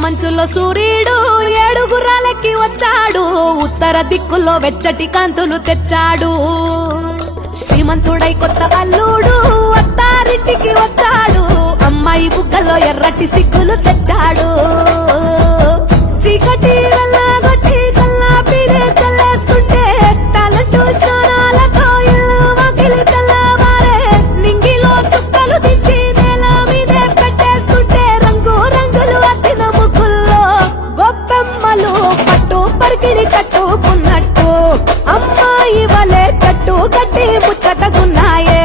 మంచులో సూర్యుడు ఏడుగురాలకి వచ్చాడు, ఉత్తర దిక్కులో వెచ్చటి కాంతులు తెచ్చాడు. శ్రీమంతుడై కొత్త అల్లుడు అత్తారింటికి వచ్చాడు, అమ్మాయి బుగ్గలో ఎర్రటి సిగ్గులు తెచ్చాడు. చీకటి వెళ్ళగొట్టి కల్లాపిరే చల్లేస్తుంటే తలటు స్నానాలతో ఇల్లు వాకిలి తెల్లవారే, నింగిలో చుక్కలు దించి నేల మీదే పెట్టేస్తుంటే రంగు రంగులు అద్దిన ముగ్గుల్లో గొప్పెమ్మలు పట్టు పరికిణి కట్టుకున్నట్టు అమ్మాయి వలే కట్టు కట్టి ముచ్చటగున్నాయే.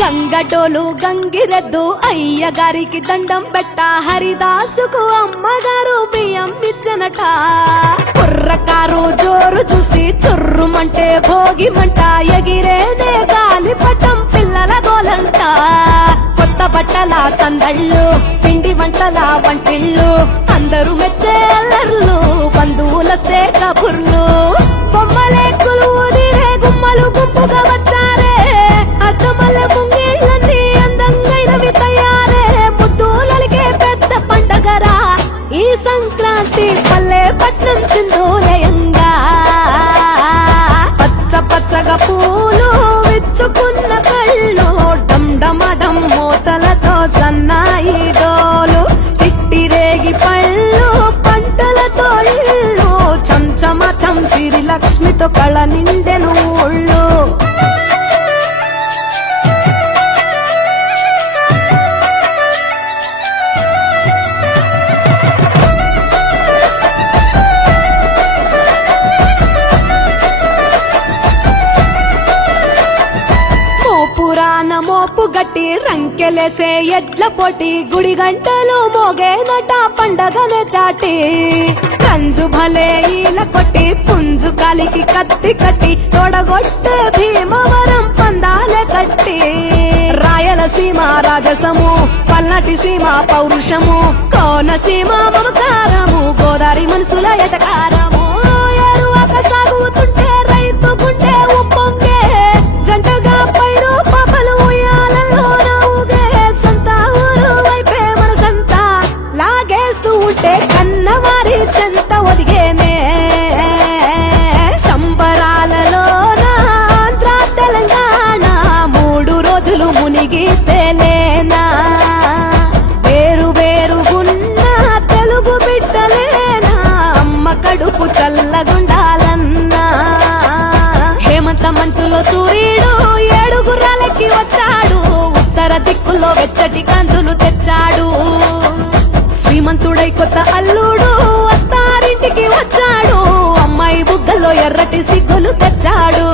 గంగటోలు గంగిరెద్దు అయ్యగారికి దండం పెట్ట, హరిదాసుకు అమ్మగారు బియ్యం ఇచ్చనట. కుర్రకారు జోరు చూసి చుర్రుమంటే భోగిమంట, ఎగిరేదే గాలిపటం పిల్లల గోలంట. కొత్త బట్టల సందళ్ళు పిండి వంటల వంటిళ్ళు, అందరూ మెచ్చే అల్లర్లు బంధువులస్తే కబుర్లు. బొమ్మలే కొలువుదిరే గుమ్మలు గుంపుగా వచ్చారే, అద్దమల్ల ముంగిళ్ళన్నీ అందంగైనవి తయారే. ముద్దులకే పెద్ద పండగరా ఈ సంక్రాంతి, పల్లె పట్నం చిందోలయంగా. పచ్చ పచ్చగా పూలు విచ్చుకున్న కళ్ళు, డమ్డమడం మూతలతో సన్నాయి డోలు. చిట్టి రేగి పళ్ళు పంటలతో ఇళ్ళు, చంచమ చంసిరి లక్ష్మితో కళ నిండెను ఊళ్ళు. పురాణ మోపు గట్టి రంకెలేసే ఎడ్ల పోటీ, గుడి గంటలు మోగేనట పండగనే చాటి. కంజు భలే ఈల కొట్టి పుంజు కాలికి కత్తి కట్టి, తోడగొట్టే భీమవరం పందాలే కట్టి. రాయలసీమ రాజసము, పల్నాటి సీమ పౌరుషము, కోనసీమ మమకారము, గోదావరి మనసుల ఎటకారము. ఎరువక సాగుతుంటే రైతు గుండె ఉప్పొంగే, జంటగా పైరు పాపలు ఉయ్యాలలో నవ్వుగే. సంత ఊరు వైపే మనసంతా లాగేస్తూ ఉంటే కన్నవారి చెంత ఒదిగేనే. సంబరాలలో ఆంధ్ర తెలంగాణ మూడు రోజులు మునిగి తేలేనా. వేరు వేరుగున్న తెలుగు బిడ్డలేనా, అమ్మ కడుపు చల్లగుండాలన్నా. హేమంత మంచులో సూర్యుడు ఏడుగురాలకి వచ్చాడు, ఉత్తర దిక్కులో వెచ్చటి కాంతులు తెచ్చాడు. శ్రీమంతుడై కొత్త అల్లుడు అత్తారింటికి వచ్చాడు, అమ్మాయి బుగ్గలో ఎర్రటి సిగ్గులు తెచ్చాడు.